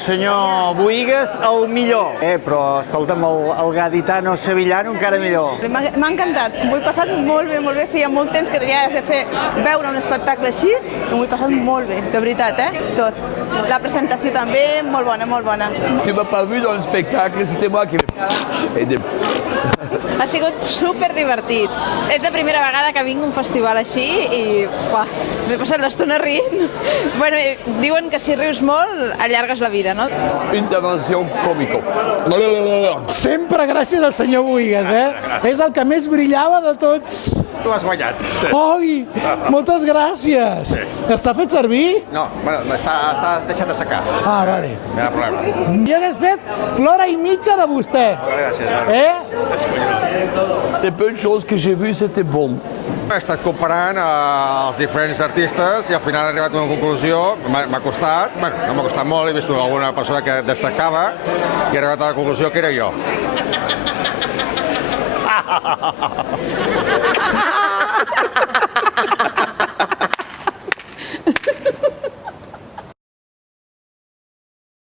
senyor Bohigas, el millor. Però, escolta'm, el gaditano sevillano encara millor. M'ha encantat, m'ho he passat molt bé, feia molt temps que tenia ganes de veure un espectacle així, m'ho he passat molt bé, de veritat, tot. La presentació també, molt bona, molt bona. Tu m'as pas vu dans le spectacle, c'était moi qui l'ai... Ha sigut superdivertit. És la primera vegada que vinc a un festival així i m'he passat l'estona rient. Bueno, diuen que si rius molt allargues la vida, no? Intervenció còmica. Sempre gràcies al senyor Bohigas, És el que més brillava de tots. Tu has guanyat. Oi, moltes gràcies. Està fet servir? No, bueno, està deixat de secar. Ah, vale. No hi ha problema. Jo hagués fet l'hora i mitja de vostè. Gràcies. Les peu de choses que j'ai vues, c'était bon. He estat comparant els diferents artistes i al final he arribat a una conclusió. M'ha costat, no m'ha costat molt, he vist alguna persona que destacava i he arribat a la conclusió que era jo.